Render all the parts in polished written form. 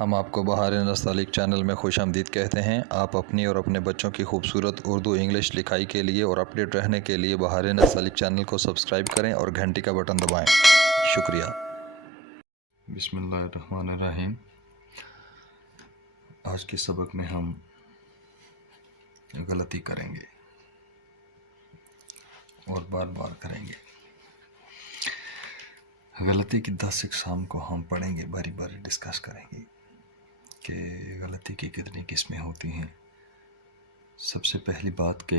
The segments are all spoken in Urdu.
ہم آپ کو بہار نستعلیق چینل میں خوش آمدید کہتے ہیں۔ آپ اپنی اور اپنے بچوں کی خوبصورت اردو انگلش لکھائی کے لیے اور اپڈیٹ رہنے کے لیے بہار نستعلیق چینل کو سبسکرائب کریں اور گھنٹی کا بٹن دبائیں۔ شکریہ۔ بسم اللہ الرحمن الرحیم۔ آج کے سبق میں ہم غلطی کریں گے اور بار بار کریں گے۔ غلطی کی 10 اقسام کو ہم پڑھیں گے، باری باری ڈسکس کریں گے کہ غلطی کی کتنی قسمیں ہوتی ہیں۔ سب سے پہلی بات کہ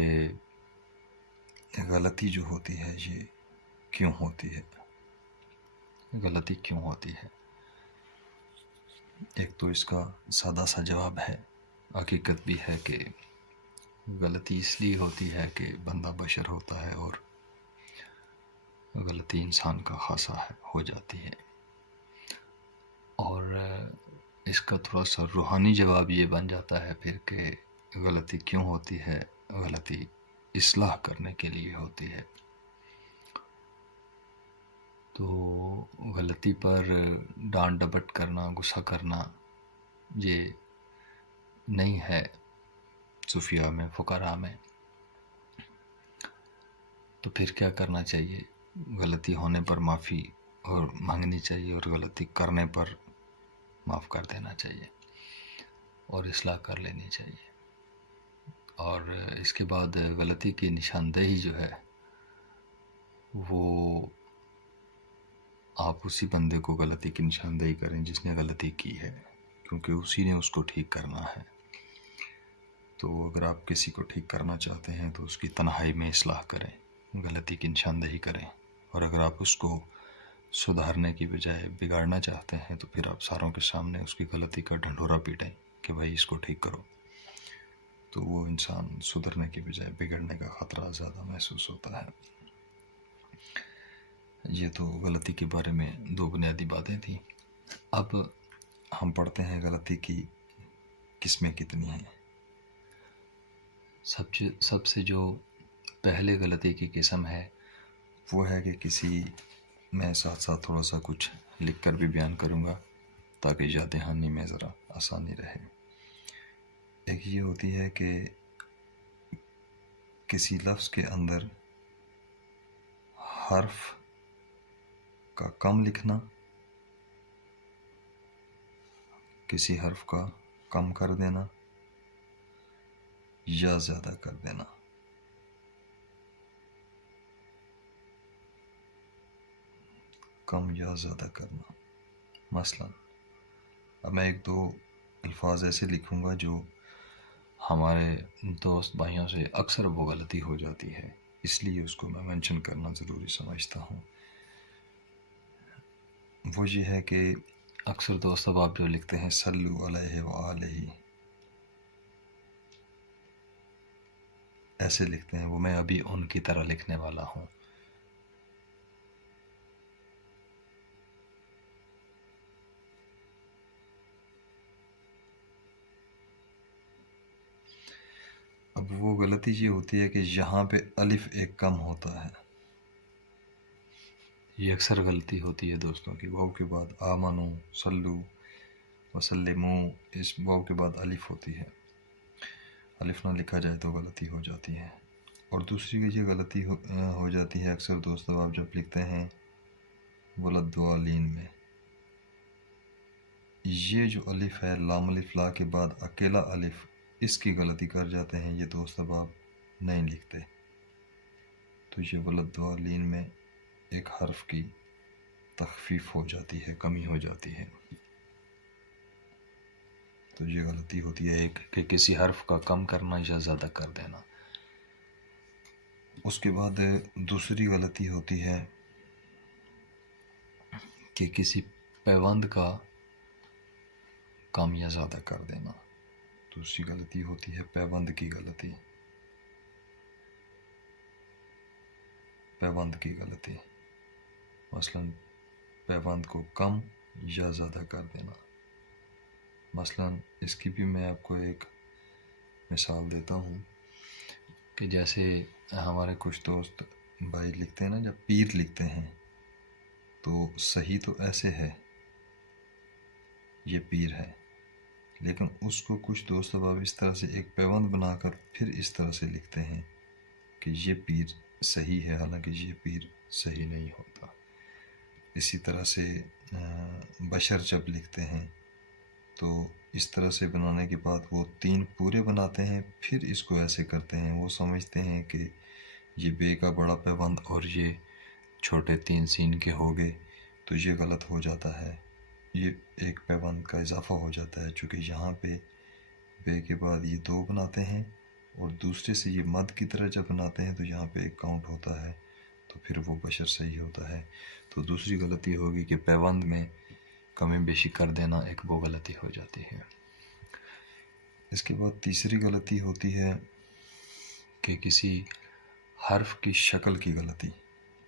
غلطی جو ہوتی ہے یہ کیوں ہوتی ہے، غلطی کیوں ہوتی ہے۔ ایک تو اس کا سادہ سا جواب ہے، حقیقت بھی ہے کہ غلطی اس لیے ہوتی ہے کہ بندہ بشر ہوتا ہے اور غلطی انسان کا خاصا ہو جاتی ہے۔ اور اس کا تھوڑا سا روحانی جواب یہ بن جاتا ہے پھر کہ غلطی کیوں ہوتی ہے، غلطی اصلاح کرنے کے لیے ہوتی ہے۔ تو غلطی پر ڈانٹ ڈپٹ کرنا، غصہ کرنا یہ نہیں ہے صوفیاء میں، فقراء میں۔ تو پھر کیا کرنا چاہیے؟ غلطی ہونے پر معافی اور مانگنی چاہیے اور غلطی کرنے پر معاف کر دینا چاہیے اور اصلاح کر لینی چاہیے۔ اور اس کے بعد غلطی کی نشاندہی جو ہے وہ آپ اسی بندے کو غلطی کی نشاندہی کریں جس نے غلطی کی ہے، کیونکہ اسی نے اس کو ٹھیک کرنا ہے۔ تو اگر آپ کسی کو ٹھیک کرنا چاہتے ہیں تو اس کی تنہائی میں اصلاح کریں، غلطی کی نشاندہی کریں۔ اور اگر آپ اس کو سدھارنے کی بجائے بگاڑنا چاہتے ہیں تو پھر آپ ساروں کے سامنے اس کی غلطی کا ڈھنڈورا پیٹیں کہ بھائی اس کو ٹھیک کرو۔ تو وہ انسان سدھرنے کی بجائے بگڑنے کا خطرہ زیادہ محسوس ہوتا ہے۔ یہ تو غلطی کے بارے میں دو بنیادی باتیں تھیں۔ اب ہم پڑھتے ہیں غلطی کی قسمیں کتنی ہیں۔ سب سے جو پہلے غلطی کی قسم ہے وہ ہے کہ میں ساتھ ساتھ تھوڑا سا کچھ لکھ کر بھی بیان کروں گا تاکہ یاد دہانی میں ذرا آسانی رہے۔ ایک یہ ہوتی ہے کہ کسی لفظ کے اندر حرف کا کم لکھنا، کسی حرف کا کم کر دینا یا زیادہ کر دینا۔ کم یا زیادہ کرنا۔ مثلا اب میں ایک دو الفاظ ایسے لکھوں گا جو ہمارے دوست بھائیوں سے اکثر وہ غلطی ہو جاتی ہے، اس لیے اس کو میں مینشن کرنا ضروری سمجھتا ہوں۔ وہ یہ ہے کہ اکثر دوست اب آپ جو لکھتے ہیں صلو علیہ وآلہ، ایسے لکھتے ہیں، وہ میں ابھی ان کی طرح لکھنے والا ہوں۔ اب وہ غلطی یہ ہوتی ہے کہ یہاں پہ الف ایک کم ہوتا ہے، یہ اکثر غلطی ہوتی ہے دوستوں کی۔ واو کے بعد آمنو، صلو وسلمو، اس واو کے بعد الف ہوتی ہے، الف نہ لکھا جائے تو غلطی ہو جاتی ہے۔ اور دوسری یہ غلطی ہو جاتی ہے اکثر دوستوں آپ جب لکھتے ہیں ولدوالین میں، یہ جو الف ہے لام الف لا کے بعد اکیلا الف، اس کی غلطی کر جاتے ہیں یہ دوست اب آپ نہیں لکھتے۔ تو یہ ولدوالین میں ایک حرف کی تخفیف ہو جاتی ہے، کمی ہو جاتی ہے۔ تو یہ غلطی ہوتی ہے ایک کہ کسی حرف کا کم کرنا یا زیادہ کر دینا۔ اس کے بعد دوسری غلطی ہوتی ہے کہ کسی پیوند کا کم یا زیادہ کر دینا۔ دوسری غلطی ہوتی ہے پیوند کی غلطی، پیوند کی غلطی، مثلا پیوند کو کم یا زیادہ کر دینا۔ مثلا اس کی بھی میں آپ کو ایک مثال دیتا ہوں کہ جیسے ہمارے کچھ دوست بھائی لکھتے ہیں نا، جب پیر لکھتے ہیں تو صحیح تو ایسے ہے یہ پیر ہے، لیکن اس کو کچھ دوست اب اس طرح سے ایک پیوند بنا کر پھر اس طرح سے لکھتے ہیں کہ یہ پیر صحیح ہے، حالانکہ یہ پیر صحیح نہیں ہوتا۔ اسی طرح سے بشر جب لکھتے ہیں تو اس طرح سے بنانے کے بعد وہ 3 پورے بناتے ہیں، پھر اس کو ایسے کرتے ہیں، وہ سمجھتے ہیں کہ یہ بے کا بڑا پیوند اور یہ چھوٹے 3 سین کے ہو گئے، تو یہ غلط ہو جاتا ہے، یہ ایک پیوند کا اضافہ ہو جاتا ہے، چونکہ یہاں پہ بے کے بعد یہ 2 بناتے ہیں اور دوسرے سے یہ مد کی طرح جب بناتے ہیں تو یہاں پہ ایک کاؤنٹ ہوتا ہے، تو پھر وہ بشر صحیح ہوتا ہے۔ تو دوسری غلطی ہوگی کہ پیوند میں کمی بیشی کر دینا، ایک وہ غلطی ہو جاتی ہے۔ اس کے بعد تیسری غلطی ہوتی ہے کہ کسی حرف کی شکل کی غلطی،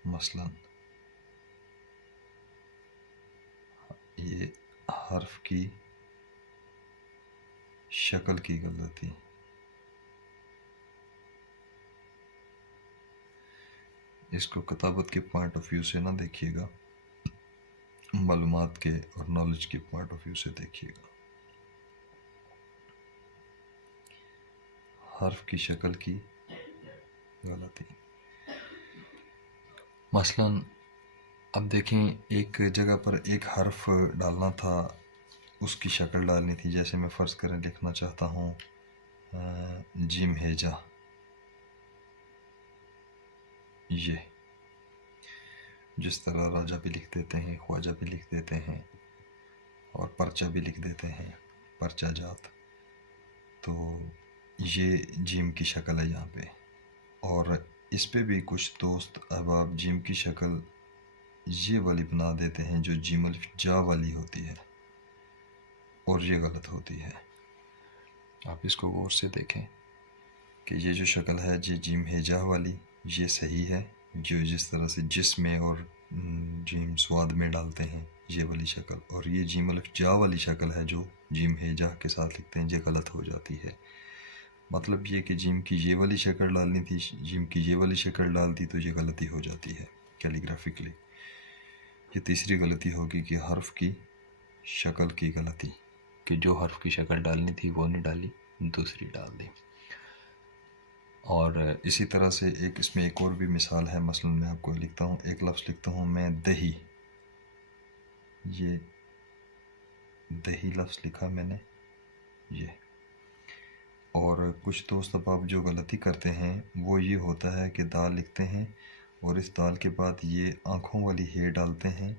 مثلا یہ حرف کی شکل کی غلطی، اس کو کتابت کے پوائنٹ آف ویو سے نہ دیکھیے گا، معلومات کے اور نالج کے پوائنٹ آف ویو سے دیکھیے گا۔ حرف کی شکل کی غلطی، مثلا اب دیکھیں ایک جگہ پر ایک حرف ڈالنا تھا، اس کی شکل ڈالنی تھی، جیسے میں فرض کریں لکھنا چاہتا ہوں جیم ہیجا، یہ جس طرح راجہ بھی لکھ دیتے ہیں، خواجہ بھی لکھ دیتے ہیں اور پرچہ بھی لکھ دیتے ہیں، پرچہ جات، تو یہ جیم کی شکل ہے یہاں پہ، اور اس پہ بھی کچھ دوست احباب جیم کی شکل یہ والی بنا دیتے ہیں جو جیم الف جا والی ہوتی ہے، اور یہ غلط ہوتی ہے۔ آپ اس کو غور سے دیکھیں کہ یہ جو شکل ہے یہ جیم ہیجا والی، یہ صحیح ہے، جو جس طرح سے جس میں اور جیم سواد میں ڈالتے ہیں یہ والی شکل، اور یہ جیم الف جا والی شکل ہے جو جیم ہیجا کے ساتھ لکھتے ہیں، یہ غلط ہو جاتی ہے۔ مطلب یہ کہ جیم کی یہ والی شکل ڈالنی تھی، جیم کی یہ والی شکل ڈال دی تو یہ غلطی ہو جاتی ہے کیلیگرافکلی۔ یہ تیسری غلطی ہوگی کہ حرف کی شکل کی غلطی، کہ جو حرف کی شکل ڈالنی تھی وہ نہیں ڈالی، دوسری ڈال دی۔ اور اسی طرح سے اس میں ایک اور بھی مثال ہے، مثلا میں آپ کو لکھتا ہوں، ایک لفظ لکھتا ہوں میں دہی، یہ دہی لفظ لکھا میں نے یہ، اور کچھ دوست اب جو غلطی کرتے ہیں وہ یہ ہوتا ہے کہ دال لکھتے ہیں اور اس دال کے بعد یہ آنکھوں والی ہے ڈالتے ہیں،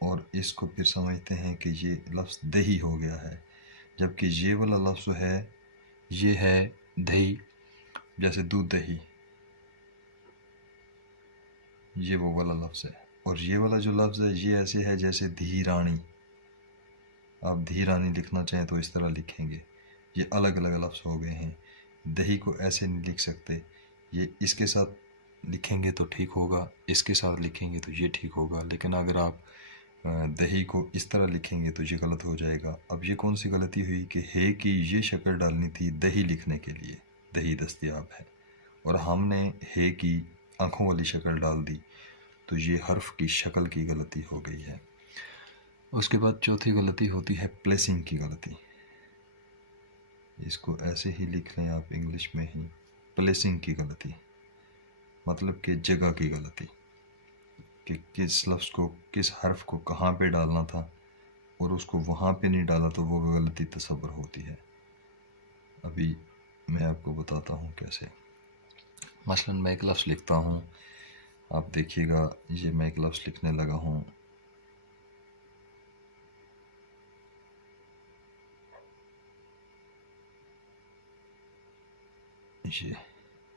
اور اس کو پھر سمجھتے ہیں کہ یہ لفظ دہی ہو گیا ہے، جبکہ یہ والا لفظ ہے، یہ ہے دہی، جیسے دودھ دہی، یہ وہ والا لفظ ہے، اور یہ والا جو لفظ ہے یہ ایسے ہے جیسے دھی رانی، آپ دھی رانی لکھنا چاہیں تو اس طرح لکھیں گے، یہ الگ الگ لفظ ہو گئے ہیں، دہی کو ایسے نہیں لکھ سکتے، یہ اس کے ساتھ لکھیں گے تو ٹھیک ہوگا، اس کے ساتھ لکھیں گے تو یہ ٹھیک ہوگا، لیکن اگر آپ دہی کو اس طرح لکھیں گے تو یہ غلط ہو جائے گا۔ اب یہ کون سی غلطی ہوئی کہ ہے کی یہ شکل ڈالنی تھی دہی لکھنے کے لیے، دہی دستیاب ہے، اور ہم نے ہے کی آنکھوں والی شکل ڈال دی، تو یہ حرف کی شکل کی غلطی ہو گئی ہے۔ اس کے بعد چوتھی غلطی ہوتی ہے پلیسنگ کی غلطی، اس کو ایسے ہی لکھ لیں آپ انگلش میں ہی، پلیسنگ کی غلطی، مطلب کہ جگہ کی غلطی، کہ کس لفظ کو کس حرف کو کہاں پہ ڈالنا تھا اور اس کو وہاں پہ نہیں ڈالا تو وہ غلطی تصور ہوتی ہے۔ ابھی میں آپ کو بتاتا ہوں کیسے۔ مثلا میں ایک لفظ لکھتا ہوں، آپ دیکھیے گا، یہ میں ایک لفظ لکھنے لگا ہوں، یہ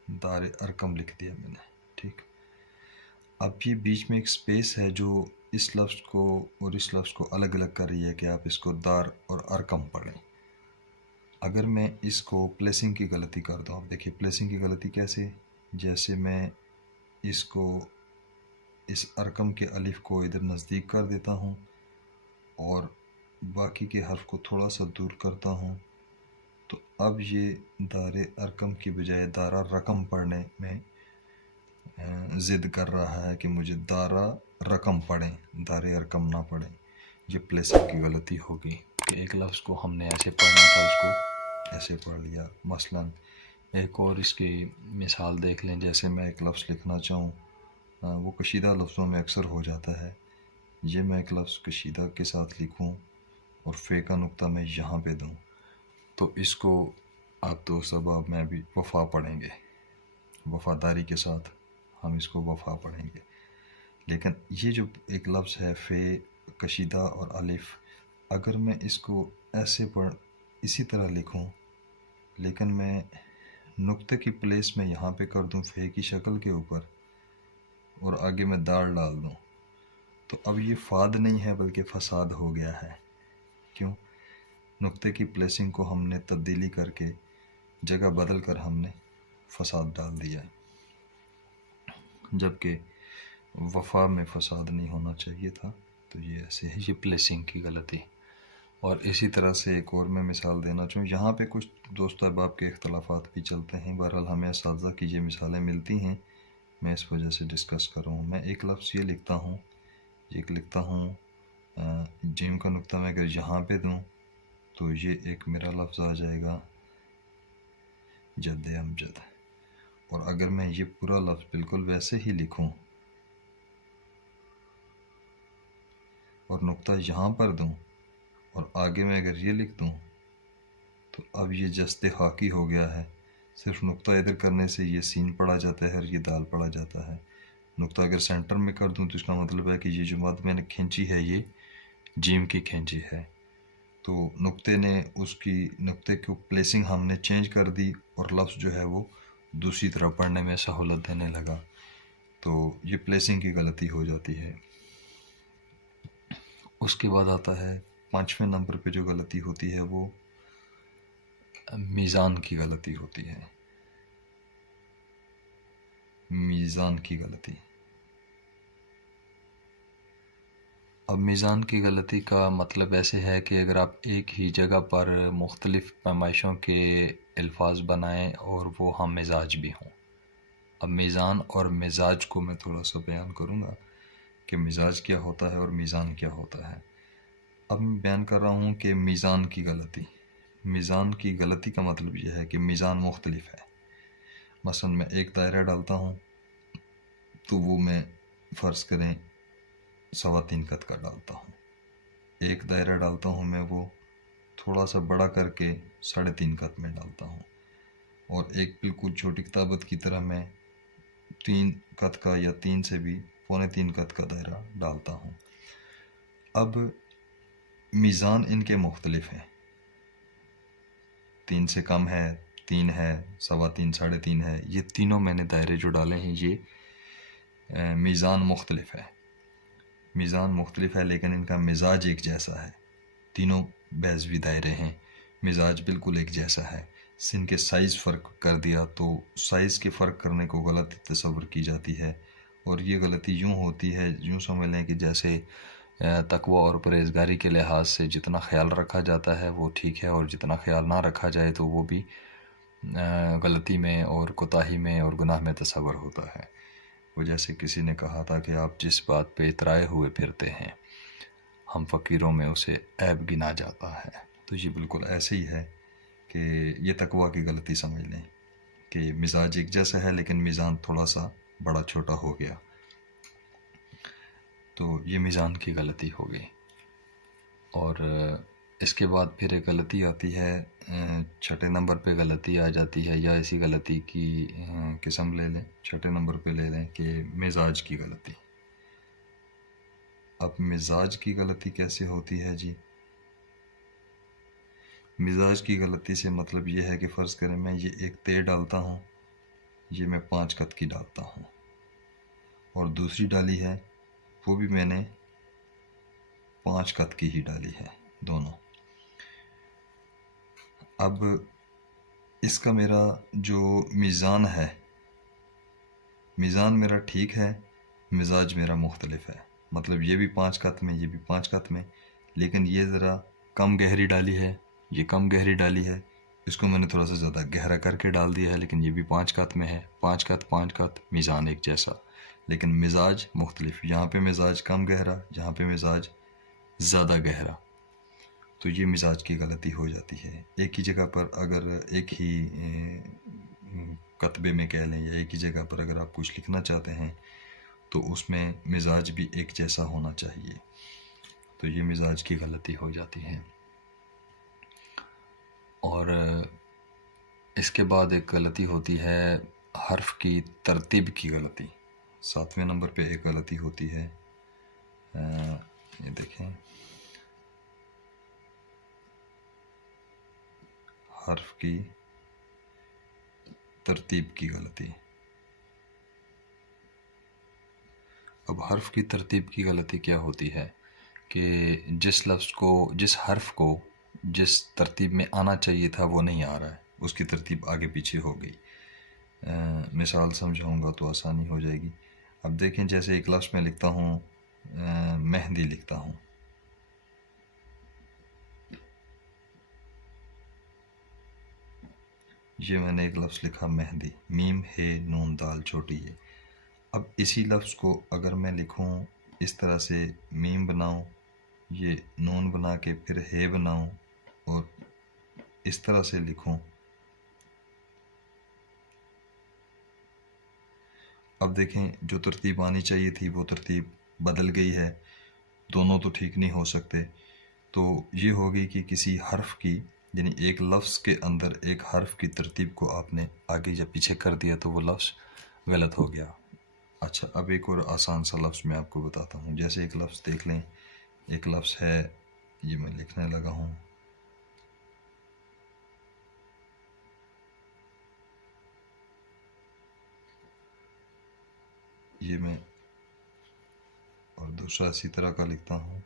دار ارقم لکھ دیا میں نے، ٹھیک۔ اب یہ بیچ میں ایک سپیس ہے جو اس لفظ کو اور اس لفظ کو الگ الگ کر رہی ہے کہ آپ اس کو دار اور ارقم پڑھیں۔ اگر میں اس کو پلیسنگ کی غلطی کرتا ہوں، دیکھیے پلیسنگ کی غلطی کیسے، جیسے میں اس کو اس ارقم کے الف کو ادھر نزدیک کر دیتا ہوں اور باقی کے حرف کو تھوڑا سا دور کرتا ہوں، تو اب یہ دار ارقم کی بجائے دارا رقم پڑھنے میں ضد کر رہا ہے کہ مجھے دارا رقم پڑھیں، دار ارقم نہ پڑھیں، یہ پلیسنگ کی غلطی ہوگی کہ ایک لفظ کو ہم نے ایسے پڑھنا تھا، اس کو ایسے پڑھ لیا۔ مثلا ایک اور اس کی مثال دیکھ لیں، جیسے میں ایک لفظ لکھنا چاہوں، وہ کشیدہ لفظوں میں اکثر ہو جاتا ہے، یہ میں ایک لفظ کشیدہ کے ساتھ لکھوں اور فے کا نقطہ میں یہاں پہ دوں، تو اس کو آپ دوست احباب میں بھی وفا پڑھیں گے، وفاداری کے ساتھ ہم اس کو وفا پڑھیں گے۔ لیکن یہ جو ایک لفظ ہے فے، کشیدہ اور الف، اگر میں اس کو ایسے اسی طرح لکھوں، لیکن میں نقطے کی پلیس میں یہاں پہ کر دوں فے کی شکل کے اوپر اور آگے میں دال ڈال دوں، تو اب یہ فاد نہیں ہے بلکہ فساد ہو گیا ہے۔ کیوں؟ نقطے کی پلیسنگ کو ہم نے تبدیلی کر کے جگہ بدل کر ہم نے فساد ڈال دیا، جبکہ وفا میں فساد نہیں ہونا چاہیے تھا۔ تو یہ ایسے ہے، یہ پلیسنگ کی غلطی۔ اور اسی طرح سے ایک اور میں مثال دینا چاہوں، یہاں پہ کچھ دوست احباب کے اختلافات بھی چلتے ہیں، بہرحال ہمیں اساتذہ کی یہ مثالیں ملتی ہیں، میں اس وجہ سے ڈسکس کر رہا ہوں۔ میں ایک لفظ یہ لکھتا ہوں جیم کا نقطہ میں اگر یہاں پہ دوں تو یہ ایک میرا لفظ آ جائے گا جد امجد، اور اگر میں یہ پورا لفظ بالکل ویسے ہی لکھوں اور نقطہ یہاں پر دوں اور آگے میں اگر یہ لکھ دوں تو اب یہ جست خاکی ہو گیا ہے، صرف نقطہ ادھر کرنے سے یہ سین پڑا جاتا ہے اور یہ دال پڑا جاتا ہے۔ نقطہ اگر سینٹر میں کر دوں تو اس کا مطلب ہے کہ یہ جو مد میں نے کھینچی ہے یہ جیم کی کھینچی ہے، تو نقطے کو پلیسنگ ہم نے چینج کر دی اور لفظ جو ہے وہ دوسری طرح پڑھنے میں سہولت دینے لگا، تو یہ پلیسنگ کی غلطی ہو جاتی ہے۔ اس کے بعد آتا ہے 5ویں نمبر پہ جو غلطی ہوتی ہے وہ میزان کی غلطی ہوتی ہے۔ میزان کی غلطی۔ اب میزان کی غلطی کا مطلب ایسے ہے کہ اگر آپ ایک ہی جگہ پر مختلف پیمائشوں کے الفاظ بنائیں اور وہ ہم مزاج بھی ہوں۔ اب میزان اور مزاج کو میں تھوڑا سا بیان کروں گا کہ مزاج کیا ہوتا ہے اور میزان کیا ہوتا ہے۔ اب میں بیان کر رہا ہوں کہ میزان کی غلطی۔ میزان کی غلطی کا مطلب یہ ہے کہ میزان مختلف ہے۔ مثلا میں ایک دائرہ ڈالتا ہوں تو وہ میں فرض کریں 3.25 قد کا ڈالتا ہوں، ایک دائرہ ڈالتا ہوں میں وہ تھوڑا سا بڑا کر کے 3.5 قد میں ڈالتا ہوں، اور ایک بالکل چھوٹی کتابت کی طرح میں 3 قد کا یا 3 سے بھی 3.25 قد کا دائرہ ڈالتا ہوں۔ اب میزان ان کے مختلف ہیں، 3 سے کم ہے، 3 ہے، 3.25 3.5 ہے، یہ تینوں میں نے دائرے جو ڈالے ہیں یہ میزان مختلف ہے۔ میزان مختلف ہے لیکن ان کا مزاج ایک جیسا ہے، تینوں بیضوی دائرے ہیں، مزاج بالکل ایک جیسا ہے۔ ان کے سائز فرق کر دیا تو سائز کے فرق کرنے کو غلط تصور کی جاتی ہے، اور یہ غلطی یوں ہوتی ہے، یوں سمجھ لیں کہ جیسے تقوی اور پرہیزگاری کے لحاظ سے جتنا خیال رکھا جاتا ہے وہ ٹھیک ہے، اور جتنا خیال نہ رکھا جائے تو وہ بھی غلطی میں اور کوتاہی میں اور گناہ میں تصور ہوتا ہے۔ وہ جیسے کسی نے کہا تھا کہ آپ جس بات پہ اترائے ہوئے پھرتے ہیں ہم فقیروں میں اسے عیب گنا جاتا ہے، تو یہ بالکل ایسے ہی ہے کہ یہ تقوی کی غلطی سمجھ لیں کہ مزاج ایک جیسا ہے لیکن میزان تھوڑا سا بڑا چھوٹا ہو گیا، تو یہ میزان کی غلطی ہو گئی۔ اور اس کے بعد پھر ایک غلطی آتی ہے، 6 نمبر پہ غلطی آ جاتی ہے، یا اسی غلطی کی قسم لے لیں، 6 نمبر پہ لے لیں کہ مزاج کی غلطی۔ اب مزاج کی غلطی کیسے ہوتی ہے جی؟ مزاج کی غلطی سے مطلب یہ ہے کہ فرض کریں میں یہ ایک تے ڈالتا ہوں، یہ میں 5 قد کی ڈالتا ہوں، اور دوسری ڈالی ہے وہ بھی میں نے 5 قد کی ہی ڈالی ہے دونوں۔ اب اس کا میرا جو میزان ہے، میزان میرا ٹھیک ہے، مزاج میرا مختلف ہے، مطلب یہ بھی 5 قد میں، یہ بھی 5 قد میں، لیکن یہ ذرا کم گہری ڈالی ہے، یہ کم گہری ڈالی ہے، اس کو میں نے تھوڑا سا زیادہ گہرا کر کے ڈال دیا ہے، لیکن یہ بھی 5 قد میں ہے، 5 قد 5 قد، میزان ایک جیسا، لیکن مزاج مختلف، یہاں پہ مزاج کم گہرا، یہاں پہ مزاج زیادہ گہرا، تو یہ مزاج کی غلطی ہو جاتی ہے۔ ایک ہی جگہ پر اگر ایک ہی کتبے میں کہہ لیں یا ایک ہی جگہ پر اگر آپ کچھ لکھنا چاہتے ہیں تو اس میں مزاج بھی ایک جیسا ہونا چاہیے، تو یہ مزاج کی غلطی ہو جاتی ہے۔ اور اس کے بعد ایک غلطی ہوتی ہے حرف کی ترتیب کی غلطی۔ 7ویں نمبر پہ ایک غلطی ہوتی ہے، یہ دیکھیں، حرف کی ترتیب کی غلطی۔ اب حرف کی ترتیب کی غلطی کیا ہوتی ہے کہ جس لفظ کو، جس حرف کو جس ترتیب میں آنا چاہیے تھا وہ نہیں آ رہا ہے، اس کی ترتیب آگے پیچھے ہو گئی۔ مثال سمجھاؤں گا تو آسانی ہو جائے گی۔ اب دیکھیں، جیسے ایک لفظ میں لکھتا ہوں، مہندی لکھتا ہوں، یہ میں نے ایک لفظ لکھا مہندی، میم ہے نون دال چھوٹی ہے۔ اب اسی لفظ کو اگر میں لکھوں اس طرح سے، میم بناؤں، یہ نون بنا کے پھر ہے بناؤں اور اس طرح سے لکھوں، اب دیکھیں جو ترتیب آنی چاہیے تھی وہ ترتیب بدل گئی ہے، دونوں تو ٹھیک نہیں ہو سکتے۔ تو یہ ہوگی کہ کسی حرف کی، یعنی ایک لفظ کے اندر ایک حرف کی ترتیب کو آپ نے آگے یا پیچھے کر دیا تو وہ لفظ غلط ہو گیا۔ اچھا، اب ایک اور آسان سا لفظ میں آپ کو بتاتا ہوں۔ جیسے ایک لفظ دیکھ لیں، ایک لفظ ہے، یہ میں لکھنے لگا ہوں، یہ میں اور دوسرا اسی طرح کا لکھتا ہوں،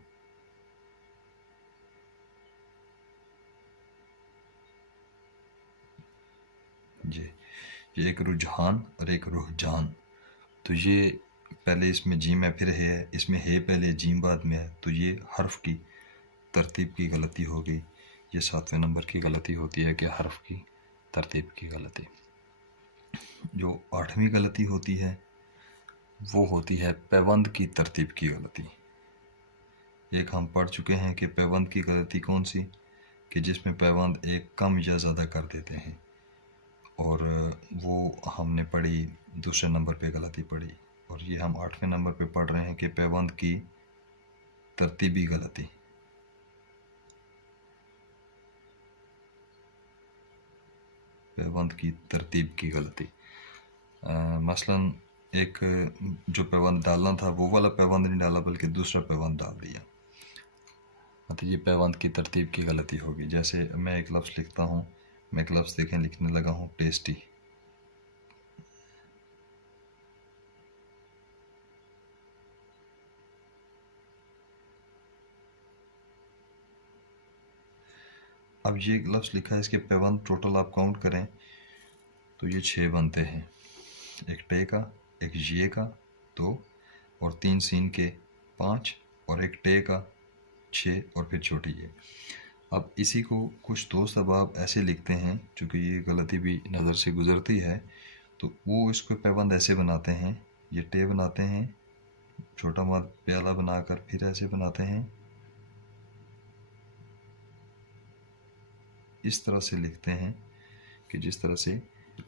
جی، یہ ایک رجحان اور ایک رجحان۔ تو یہ پہلے اس میں جیم ہے، پھر ہے، اس میں ہے پہلے جیم بعد میں ہے، تو یہ حرف کی ترتیب کی غلطی ہو گئی۔ یہ 7ویں نمبر کی غلطی ہوتی ہے کہ حرف کی ترتیب کی غلطی۔ جو 8ویں غلطی ہوتی ہے وہ ہوتی ہے پیوند کی ترتیب کی غلطی۔ ایک ہم پڑھ چکے ہیں کہ پیوند کی غلطی کون سی، کہ جس میں پیوند ایک کم یا زیادہ کر دیتے ہیں، اور وہ ہم نے پڑھی، دوسرے نمبر پہ غلطی پڑھی، اور یہ ہم 8ویں نمبر پہ پڑھ رہے ہیں کہ پیوند کی ترتیبی غلطی۔ پیوند کی ترتیب کی غلطی، مثلا ایک جو پیوند ڈالنا تھا وہ والا پیوند نہیں ڈالا بلکہ دوسرا پیوند ڈال دیا، تو یہ پیوند کی ترتیب کی غلطی ہوگی۔ جیسے میں ایک لفظ لکھتا ہوں، میں ایک لفظ دیکھیں لکھنے لگا ہوں، ٹیسٹی، اب یہ لفظ لکھا ہے، اس کے پیوند ٹوٹل آپ کاؤنٹ کریں تو یہ 6 بنتے ہیں، ایک ٹے کا، ایک یہ کا 2، اور 3 سین کے 5، اور ایک ٹے کا 6، اور پھر چھوٹی یہ۔ اب اسی کو کچھ دوست احباب ایسے لکھتے ہیں، چونکہ یہ غلطی بھی نظر سے گزرتی ہے، تو وہ اس کو پیوند ایسے بناتے ہیں، یہ ٹے بناتے ہیں، چھوٹا ماد پیالہ بنا کر پھر ایسے بناتے ہیں، اس طرح سے لکھتے ہیں کہ جس طرح سے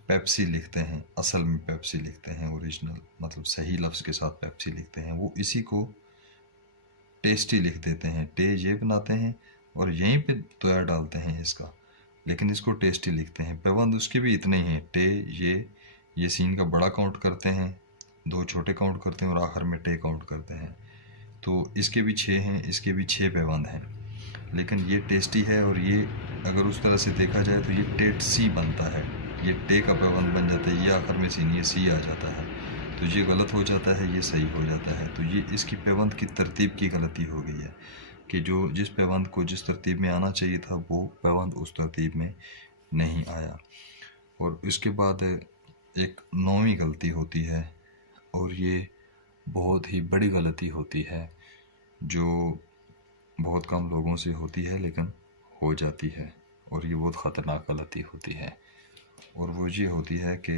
پیپسی لکھتے ہیں، اصل میں پیپسی لکھتے ہیں، اوریجنل مطلب صحیح لفظ کے ساتھ پیپسی لکھتے ہیں، وہ اسی کو ٹیسٹی لکھ دیتے ہیں، ٹے یہ بناتے ہیں اور یہیں پہ تویا ڈالتے ہیں اس کا، لیکن اس کو ٹیسٹی لکھتے ہیں۔ پیوند اس کے بھی اتنے ہی ہیں، ٹے یہ سین کا بڑا کاؤنٹ کرتے ہیں، 2 چھوٹے کاؤنٹ کرتے ہیں، اور آخر میں ٹے کاؤنٹ کرتے ہیں، تو اس کے بھی 6 ہیں، اس کے بھی 6 پیوند ہیں، لیکن یہ ٹیسٹی ہے، اور یہ اگر اس طرح سے دیکھا جائے تو یہ ٹیٹ سی بنتا ہے، یہ ٹے کا پیوند بن جاتا ہے، یہ آخر میں سین، یہ سی آ جاتا ہے، تو یہ غلط ہو جاتا ہے، یہ صحیح ہو جاتا ہے۔ تو یہ اس کی پیوند کی ترتیب کی غلطی ہو گئی ہے کہ جو جس پیوند کو جس ترتیب میں آنا چاہیے تھا وہ پیوند اس ترتیب میں نہیں آیا۔ اور اس کے بعد ایک 9ویں غلطی ہوتی ہے، اور یہ بہت ہی بڑی غلطی ہوتی ہے جو بہت کم لوگوں سے ہوتی ہے لیکن ہو جاتی ہے، اور یہ بہت خطرناک غلطی ہوتی ہے، اور وہ یہ ہوتی ہے کہ